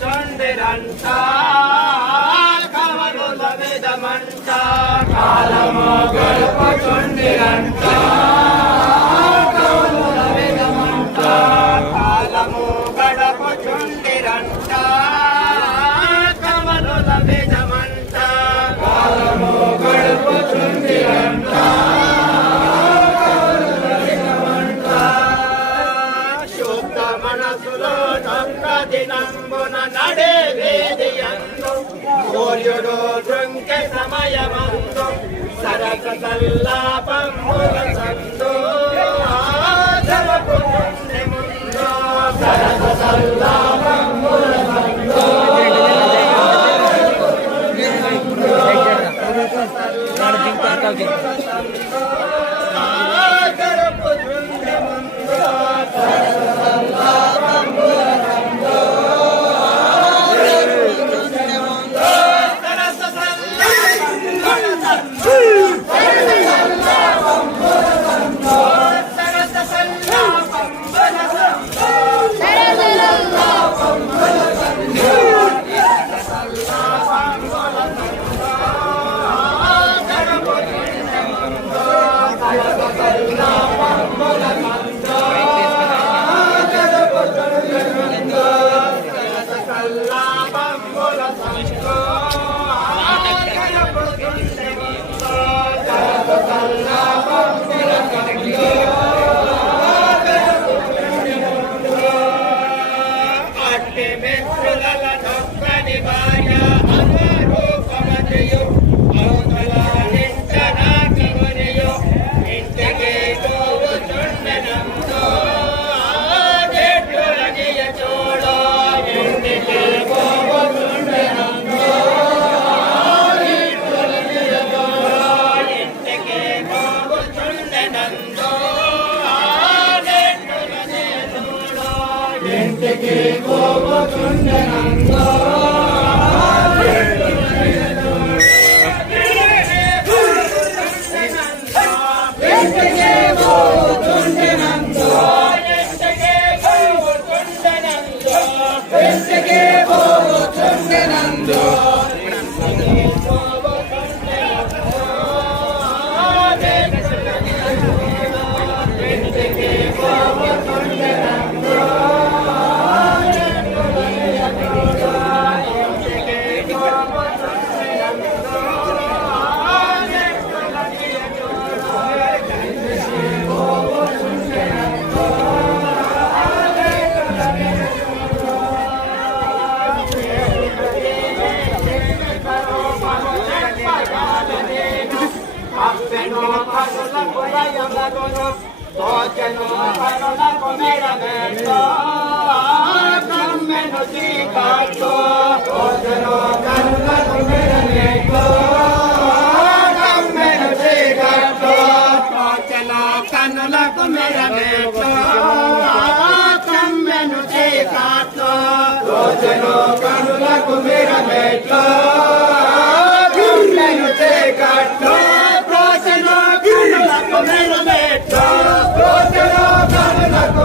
చండిరంతా కవరుల విధమంట కాలమో గడప చండిరంతా కవరుల విధమంట Oh, मेटोचल कनल कु मेरा बेटो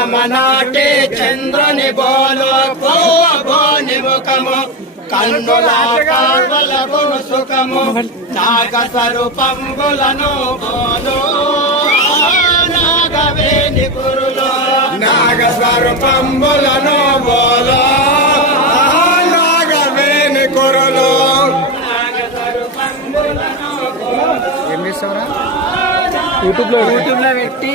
నామనాటి చంద్రని బోలు కోబోని ముఖము కన్నుల కావలకు సుఖము. నాగ స్వరూపంబులను బోలు. నాగవేణి గురులు నాగ స్వరూపంబులను బోలో. నాగవేణి గురులో యూట్యూబ్లో పెట్టి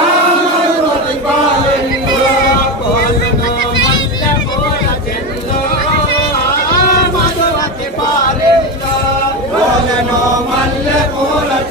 Hola,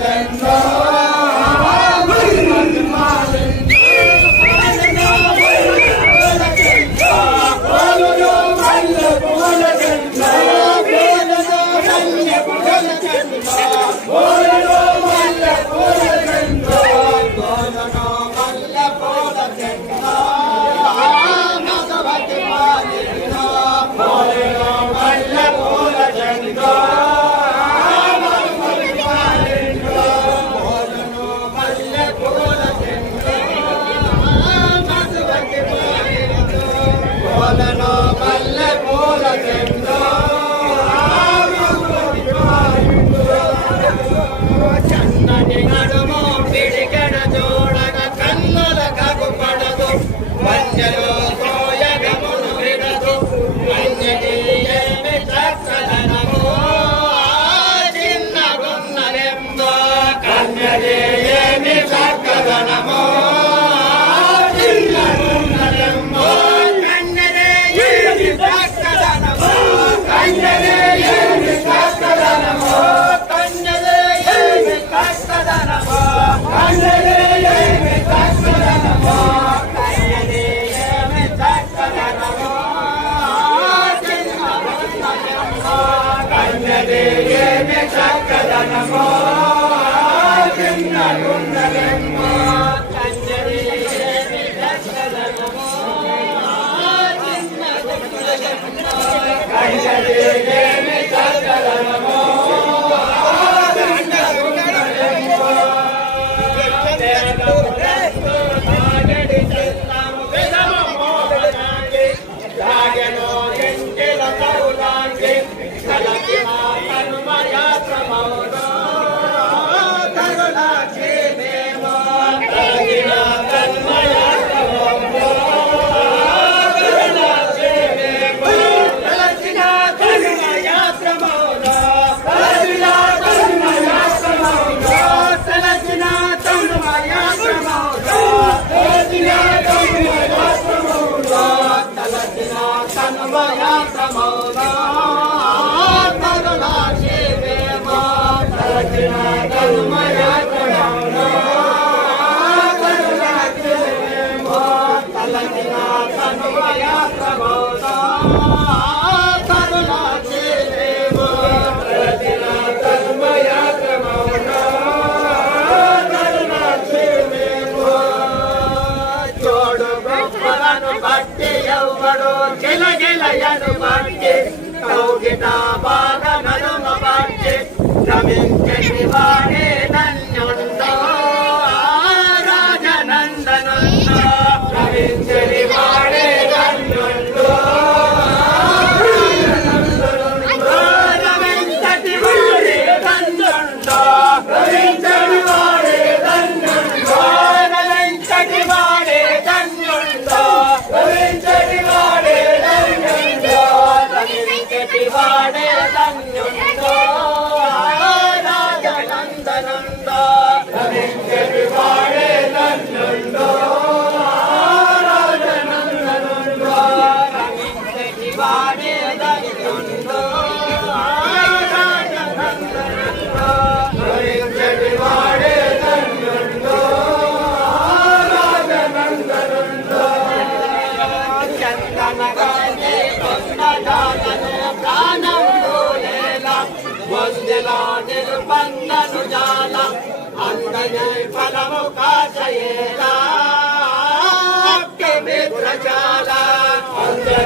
చక్కదనమో తిన్నగున్నదేమో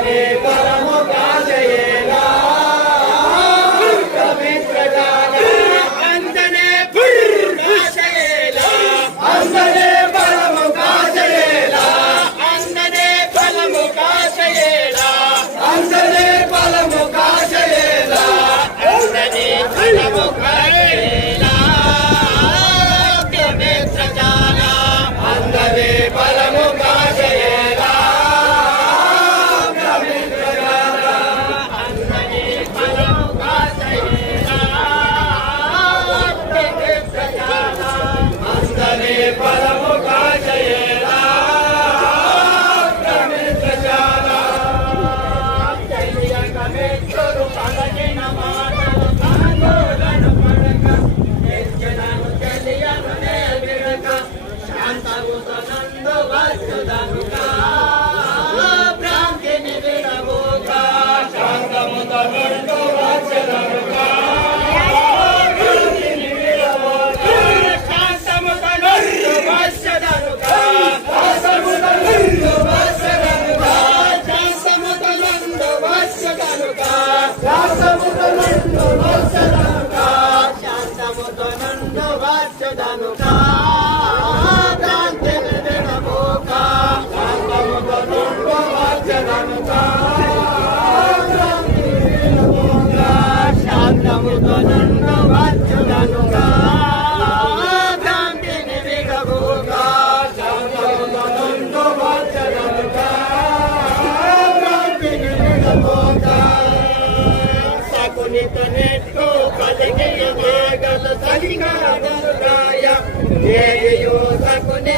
Hare సకునిత నెట్టు కలిగిన నాగల సంగాయ ఏయో సకుని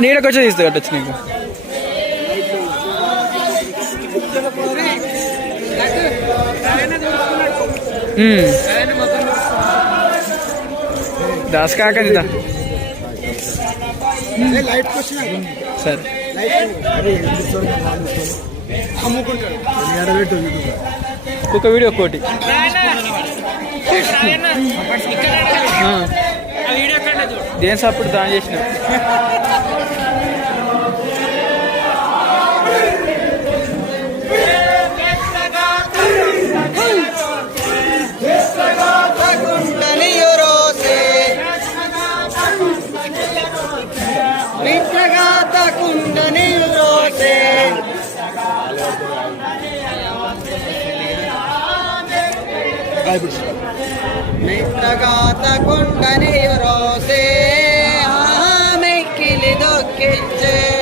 నీడకి వచ్చి తీస్తా కట్టొచ్చు నీకు. దాస్ వచ్చిన సరే. ఒక వీడియో ఒక్కోటి ఆ. దేని సప్పుడు దాని చేసిన. విఘ్నగాత కుండని రోసే మిత్రగాత కుండని రోసే. మెక్కిలి దొక్కించే ప్రవేశించినప్పుడు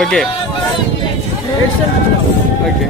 ఓకే ఓకే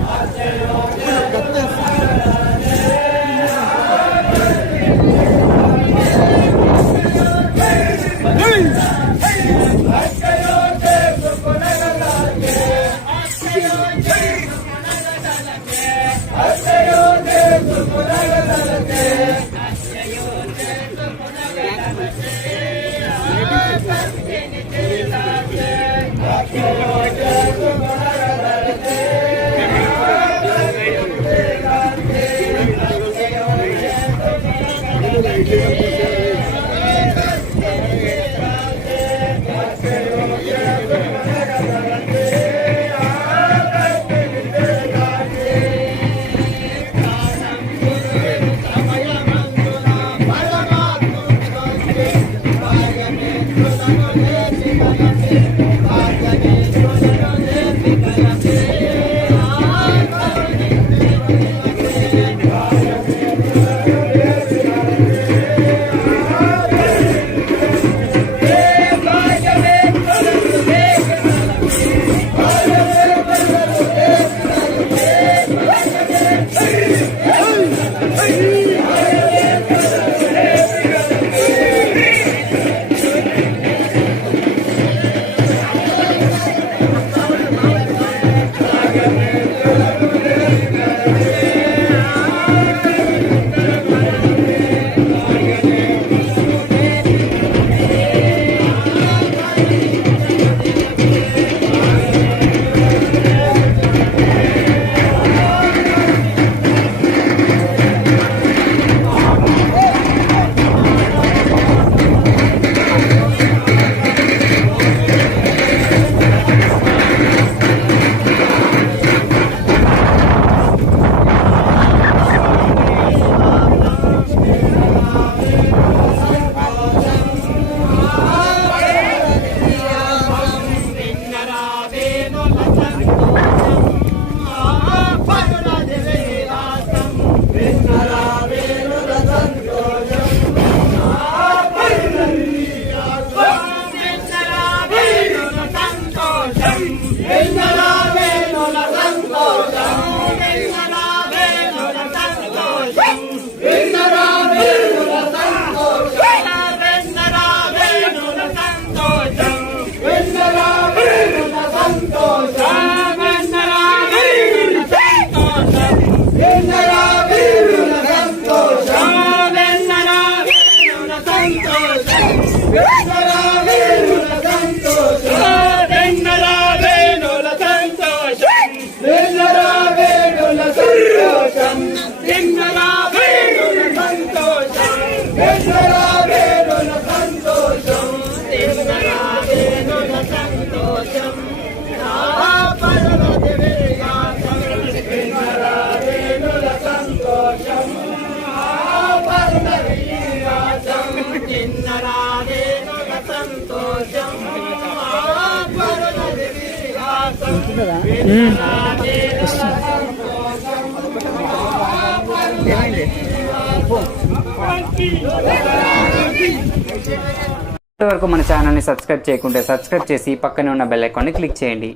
ఇప్పటివరకు మన ఛానల్ని సబ్స్క్రైబ్ చేయకుంటే సబ్స్క్రైబ్ చేసి పక్కనే ఉన్న బెల్ ఐకాన్ని క్లిక్ చేయండి.